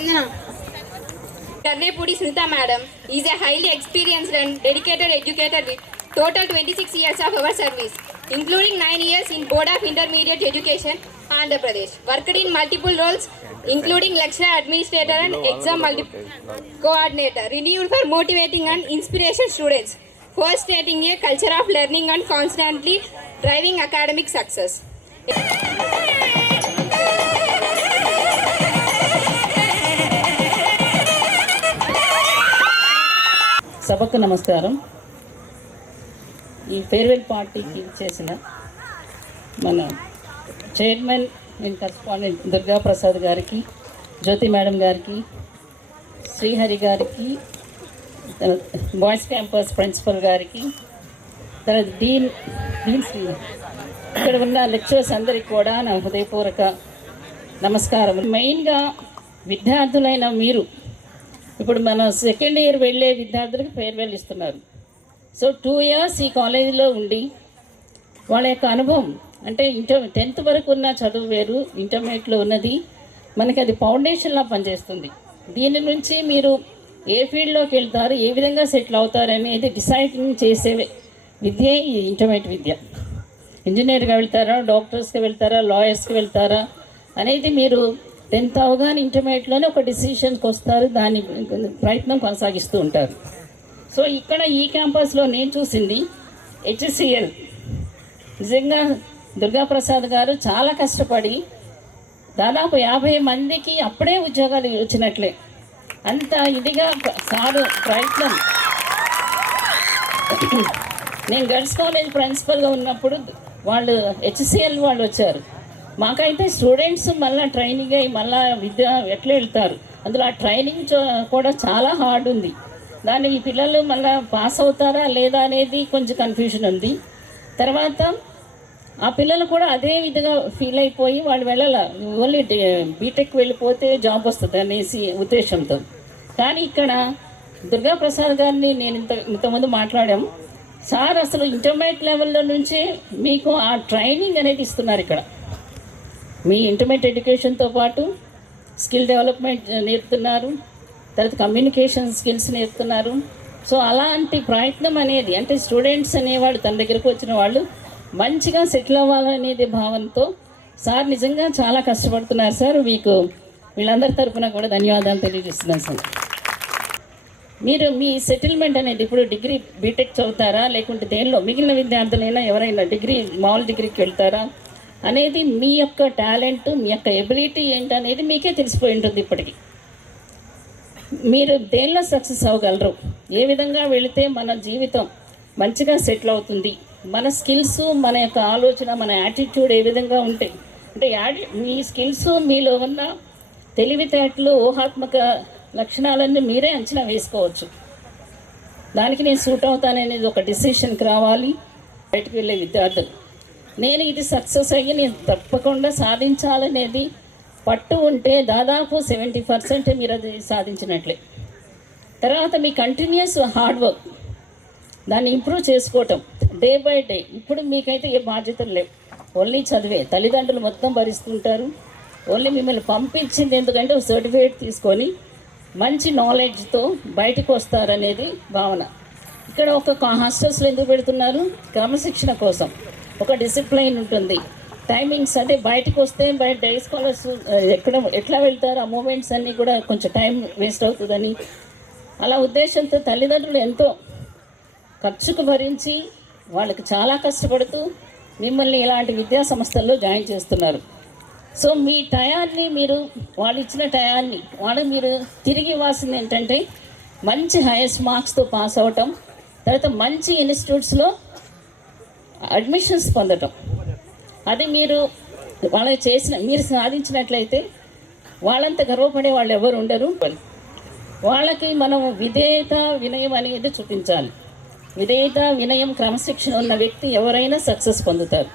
Chandana. Karnepudi Smita Madam is a highly experienced and dedicated educator with total 26 years of our service, including 9 years in Board of Intermediate Education, Andhra Pradesh. Worked in multiple roles, including lecturer, administrator, and exam coordinator. Renewed for motivating and inspiration students, fostering a culture of learning and constantly driving academic success. సభకు నమస్కారం. ఈ farewell పార్టీకి చేసిన మన chairman and correspondent Durga Prasad గారికి, జ్యోతి madam గారికి, శ్రీహరి గారికి, boys campus principal గారికి, తర్వాత డీన్స్ ఇక్కడ ఉన్న లెక్చరర్స్ అందరికీ కూడా నా హృదయపూర్వక నమస్కారం. మెయిన్గా విద్యార్థులైన మీరు ఇప్పుడు మన సెకండ్ ఇయర్ వెళ్ళే విద్యార్థులకు ఫేర్వెల్ ఇస్తున్నారు. సో 2 years ఈ కాలేజీలో ఉండి వాళ్ళ యొక్క అనుభవం అంటే 10th వరకు ఉన్న చదువు వేరు, ఇంటర్మీడియట్లో ఉన్నది మనకి అది ఫౌండేషన్లా పనిచేస్తుంది. దీని నుంచి మీరు ఏ ఫీల్డ్లోకి వెళ్తారు, ఏ విధంగా సెటిల్ అవుతారు అనేది డిసైడింగ్ చేసే విద్య ఈ ఇంటర్మీడియట్ విద్య. ఇంజనీర్గా వెళ్తారా, డాక్టర్స్కి వెళ్తారా, లాయర్స్కి వెళ్తారా అనేది మీరు 10th అవగానే ఇంటర్మీడియట్లోనే ఒక డిసిషన్కి వస్తారు, దాని ప్రయత్నం కొనసాగిస్తూ ఉంటారు. సో ఇక్కడ ఈ క్యాంపస్లో నేను చూసింది HCL. నిజంగా దుర్గాప్రసాద్ గారు చాలా కష్టపడి దాదాపు 50 మందికి అప్పుడే ఉద్యోగాలు వచ్చినట్లే అంత ఇదిగా సారు ప్రయత్నం. నేను గర్ల్స్ కాలేజ్ ప్రిన్సిపల్గా ఉన్నప్పుడు వాళ్ళు HCL వాళ్ళు వచ్చారు. మాకైతే స్టూడెంట్స్ మళ్ళీ ట్రైనింగ్ అయ్యి మళ్ళీ విద్య ఎట్లా వెళ్తారు, అందులో ఆ ట్రైనింగ్ కూడా చాలా హార్డ్ ఉంది. దాన్ని ఈ పిల్లలు మళ్ళీ పాస్ అవుతారా లేదా అనేది కొంచెం కన్ఫ్యూజన్ ఉంది. తర్వాత ఆ పిల్లలు కూడా అదే విధంగా ఫీల్ అయిపోయి వాళ్ళు వెళ్ళాల, ఓన్లీ బీటెక్ వెళ్ళిపోతే జాబ్ వస్తుంది అనేసి ఉద్దేశంతో. కానీ ఇక్కడ దుర్గాప్రసాద్ గారిని నేను ఇంతకుముందు మాట్లాడాము. సార్ అసలు ఇంటర్మీడియట్ లెవెల్లో నుంచే మీకు ఆ ట్రైనింగ్ అనేది ఇస్తున్నారు. ఇక్కడ మీ ఇంటర్మీడియట్ ఎడ్యుకేషన్తో పాటు స్కిల్ డెవలప్మెంట్ నేర్పుతున్నారు, తర్వాత కమ్యూనికేషన్ స్కిల్స్ నేర్పుతున్నారు. సో అలాంటి ప్రయత్నం అనేది అంటే స్టూడెంట్స్ అనేవాళ్ళు తన దగ్గరకు వచ్చిన వాళ్ళు మంచిగా సెటిల్ అవ్వాలనేది భావంతో సార్ నిజంగా చాలా కష్టపడుతున్నారు. సార్ మీకు వీళ్ళందరి తరఫున కూడా ధన్యవాదాలు తెలియజేస్తున్నాను. సార్ మీరు మీ సెటిల్మెంట్ అనేది ఇప్పుడు డిగ్రీ బీటెక్ చదువుతారా లేకుంటే దేనిలో మిగిలిన విద్యార్థులైనా ఎవరైనా మామూలు డిగ్రీకి వెళ్తారా అనేది మీ యొక్క టాలెంట్, మీ యొక్క ఎబిలిటీ ఏంటనేది మీకే తెలిసిపోయి ఉంటుంది. ఇప్పటికీ మీరు దేనిలో సక్సెస్ అవ్వగలరు, ఏ విధంగా వెళితే మన జీవితం మంచిగా సెటిల్ అవుతుంది, మన స్కిల్స్, మన యొక్క ఆలోచన, మన యాటిట్యూడ్ ఏ విధంగా ఉంటాయి అంటే మీ స్కిల్స్, మీలో ఉన్న తెలివితేటలు, ఊహాత్మక లక్షణాలన్నీ మీరే అంచనా వేసుకోవచ్చు. దానికి నేను సూట్ అవుతాననేది ఒక డిసిషన్కి రావాలి బయటకు వెళ్ళే విద్యార్థులు. నేను ఇది సక్సెస్ అయ్యి నేను తప్పకుండా సాధించాలనేది పట్టు ఉంటే దాదాపు 70% మీరు అది సాధించినట్లే. తర్వాత మీ కంటిన్యూస్ హార్డ్ వర్క్, దాన్ని ఇంప్రూవ్ చేసుకోవటం డే బై డే. ఇప్పుడు మీకైతే ఏ బాధ్యతలు లేవు, ఓన్లీ చదివే. తల్లిదండ్రులు మొత్తం భరిస్తుంటారు, ఓన్లీ మిమ్మల్ని పంపించింది ఎందుకంటే ఒక సర్టిఫికేట్ తీసుకొని మంచి నాలెడ్జ్తో బయటకు వస్తారనేది భావన. ఇక్కడ ఒక హాస్టల్స్లో ఎందుకు పెడుతున్నారు, క్రమశిక్షణ కోసం. ఒక డిసిప్లైన్ ఉంటుంది, టైమింగ్స్. అదే బయటకు వస్తే బయట డే స్కాలర్స్ ఎట్లా వెళ్తారు, ఆ మూమెంట్స్ అన్నీ కూడా కొంచెం టైం వేస్ట్ అవుతుందని అలా ఉద్దేశంతో తల్లిదండ్రులు ఎంతో ఖర్చుకు భరించి వాళ్ళకి చాలా కష్టపడుతూ మిమ్మల్ని ఇలాంటి విద్యా సంస్థల్లో జాయిన్ చేస్తున్నారు. సో మీ టయాన్ని వాళ్ళు ఇచ్చిన టయాన్ని మీరు తిరిగి ఇవ్వాల్సింది ఏంటంటే మంచి హైయెస్ట్ మార్క్స్తో పాస్ అవ్వటం, తర్వాత మంచి ఇన్స్టిట్యూట్స్లో అడ్మిషన్స్ పొందటం. అది మీరు మీరు సాధించినట్లయితే వాళ్ళంత గర్వపడే వాళ్ళు ఎవరు ఉండరు. వాళ్ళకి మనం విధేయత, వినయం అనేది చూపించాలి. విధేయత, వినయం, క్రమశిక్షణ ఉన్న వ్యక్తి ఎవరైనా సక్సెస్ పొందుతారు.